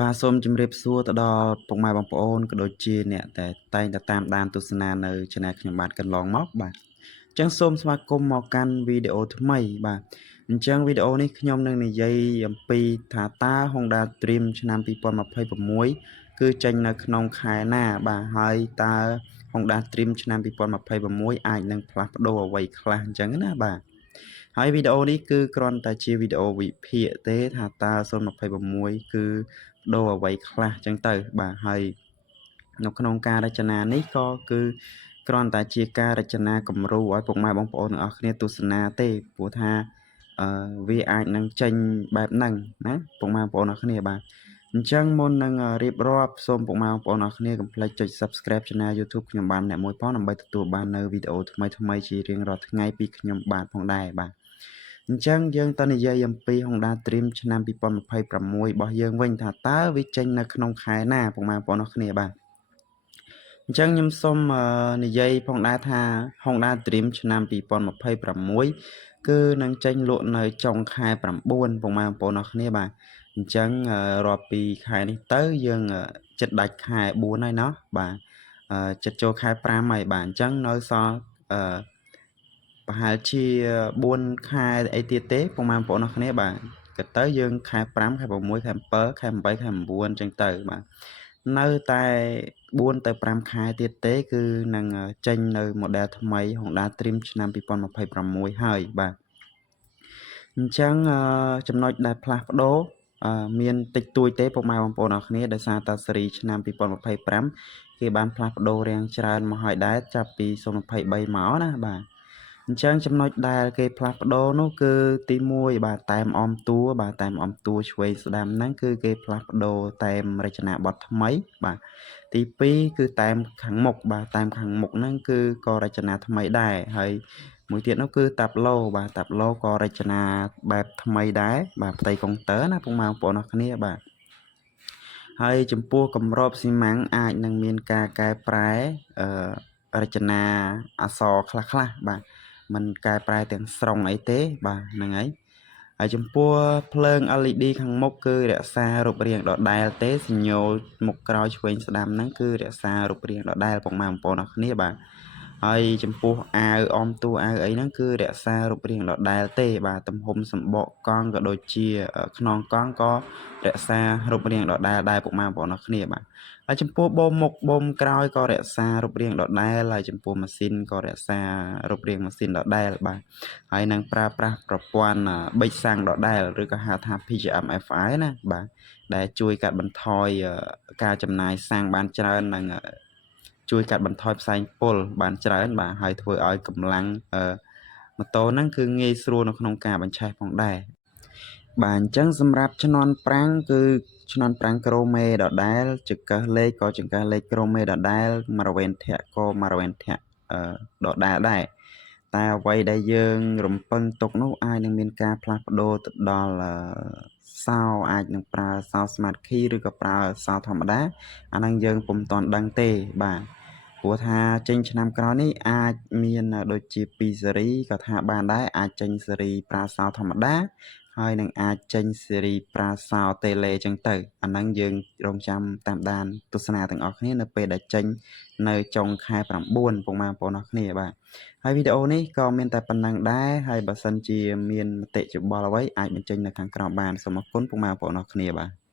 បាទសូមជម្រាបសួរទៅដល់ពុកម៉ែបងប្អូនក៏ដូចជាអ្នកដែលតែងតែតាមដានទស្សនានៅ Channel ខ្ញុំបាទកន្លងមកបាទអញ្ចឹងសូមស្វាគមន៍មកកាន់វីដេអូថ្មីបាទអញ្ចឹងវីដេអូនេះខ្ញុំនឹងនិយាយអំពីថាតើ Honda Dream ឆ្នាំ2026គឺចេញនៅក្នុងខែណាបាទហើយតើ Honda Dream ឆ្នាំ2026អាចនឹងផ្លាស់ប្ដូរអ្វីខ្លះអញ្ចឹងណាបាទហើយវីដេអូនេះគឺគ្រាន់តែជាវីដេអូវិភាគទេថាតើ026គឺដូរអ្វីខ្លះចឹងទៅបាទហើយនៅក្នុងការរចនានេះក៏គឺគ្រាន់តែជាការរចនាគំរូឲ្យពុកម៉ែបងប្អូនទាំងអស់គ្នាទស្សនាទេព្រោះថាវាអាចនឹងចេញបែបហ្នឹងណាពុកម៉ែបងប្អូនអរគ្នាបាទអញ្ចឹងមុននឹងរៀបរាប់សូមពុកម៉ែបងប្អូនអរគ្នាកុំភ្លេចចុច Subscribe Channel YouTube ខ្ញុំបានអ្នកមួយផងដើម្បីទទួលបាននៅវីដេអូថ្មីៗជារៀងរាល់ថ្ងៃពីខ្ញុំបាទផងដែរបាទអញ្ចឹងយើងទៅនិយាយអំពី Honda Dream ឆ្នាំ2026របស់យើងវិញថាតើវាចេញនៅក្នុងខែណាពុកម៉ែបងប្អូនអរគ្នាបាទអញ្ចឹងខ្ញុំសូមនិយាយផងដែរថា Honda Dream ឆ្នាំ2026គឺនឹងចេញលក់នៅចុងខែ9ពុកម៉ែបងប្អូនអរគ្នាបាទអញ្ចឹងរាប់ពីខែនេះទៅយើងចិត្តដាច់ខែ4ហើយเนาะបាទចិត្តចូលខែ5ហើយបាទអញ្ចឹងនៅសល់ប្រហែលជា4ខែអីទៀតទេពុកម៉ែបងប្អូនអរគ្នាបាទគិតទៅយើងខែ5ខែ6ខែ7ខែ8ខែ9អញ្ចឹងទៅបាទនៅតែ4ទៅ5ខែទៀតទេគឺនឹងចេញនៅ model ថ្មី Honda Dream ឆ្នាំ2026ហើយបាទអញ្ចឹងចំណុចដែលផ្លាស់ប្ដូរមានតិចតួចទេពុកម៉ែបងប្អូនអរគ្នាដោយសារតែស៊េរីឆ្នាំ2025គេបានផ្លាស់ប្ដូររាងច្រើនមកហើយដែរចាប់ពី023មកណាបាទអញ្ចឹងចំណុចដែលគេផ្លាស់ប្ដូរនោះគឺទី1បាទតែមអមតួបាទតែមអមតួឆ្វេងស្ដាំហ្នឹងគឺគេផ្លាស់ប្ដូរតែមរចនាបថថ្មីបាទទី2គឺតែមខាងមុខបាទតែមខាងមុខហ្នឹងគឺក៏រចនាថ្មីដែរហើយមួយទៀតនោះគឺតាប់ឡូបាទតាប់ឡូក៏រចនាបែបថ្មីដែរបាទផ្ទៃកុងទ័រណាពុកម៉ែបងប្អូនអរគ្នាបាទហើយចំពោះគម្របស៊ីម៉ាំងអាចនឹងមានការកែប្រែរចនាអក្សរខ្លះៗបាទមិនកែប្រែទាំងស្រុងអីទេបាទហ្នឹងហើយចំពោះភ្លើង LED ខាងមុខគឺរក្សារូបរាងដដែលទេសញ្ញោមុខក្រោយឆ្វេងស្ដាំហ្នឹងគឺរក្សារូបរាងដដែលពុកម៉ែបងប្អូនអរគ្នាបាទហើយចំពោះអាវអមតួអាវអីហ្នឹងគឺរក្សារូបរាងដដែលទេបាទទំហំសម្បកកង់ក៏ដូចជាខ្នងកង់ក៏រក្សារូបរាងដដែលដែរពុកម៉ែបងប្អូនអរគ្នាបាទហើយចំពោះបូមមុខបូមក្រោយក៏រក្សារូបរាងដដែលហើយចំពោះម៉ាស៊ីនក៏រក្សារូបរាងម៉ាស៊ីនដដែលបាទហើយនឹងប្រើប្រាស់ប្រព័ន្ធប៊ិចសាំងដដែលឬក៏ហៅថា PGM FI ណាបាទដែលជួយកាត់បន្ថយការចំណាយសាំងបានច្រើននិងជួយកាត់បន្ថយផ្សែងពុលបានច្រើនបាទហើយធ្វើឲ្យកម្លាំងម៉ូតូហ្នឹងគឺងាយស្រួលនៅក្នុងការបញ្ឆេះផងដែរបាទអញ្ចឹងសម្រាប់ឈ្នាន់ប្រាំងគឺឈ្នាន់ប្រាំងក្រូមេដដែលចង្កឹះលេខក៏ចង្កឹះលេខក្រូមេដដែលមករវេនធាក់ក៏មករវេនធាក់ដដែលដែរតែអ្វីដែលយើងរំពឹងទុកនោះអាចនឹងមានការផ្លាស់ប្ដូរទៅដល់សោអាចនឹងប្រើសោ Smart Key ឬក៏ប្រើសោធម្មតាអាហ្នឹងយើងពុំទាន់ដឹងទេបាទព្រោះថាចេញឆ្នាំក្រោយនេះអាចមានដូចជា2ស៊េរីក៏ថាបានដែរអាចចេញស៊េរីប្រើសោធម្មតាហើយនឹងអាចចេញស៊េរីប្រើសោតេឡេអញ្ចឹងទៅអាហ្នឹងយើងរងចាំតាមដានទស្សនាទាំងអស់គ្នានៅពេលដែលចេញនៅចុងខែ9ពុកម៉ែបងប្អូនអរគ្នាបាទហើយវីដេអូនេះក៏មានតែប៉ុណ្ណឹងដែរហើយបើសិនជាមានមតិយោបល់អ្វីអាចបញ្ចេញនៅខាងក្រោមបានសូមអរគុណពុកម៉ែបងប្អូនអរគ្នាបាទ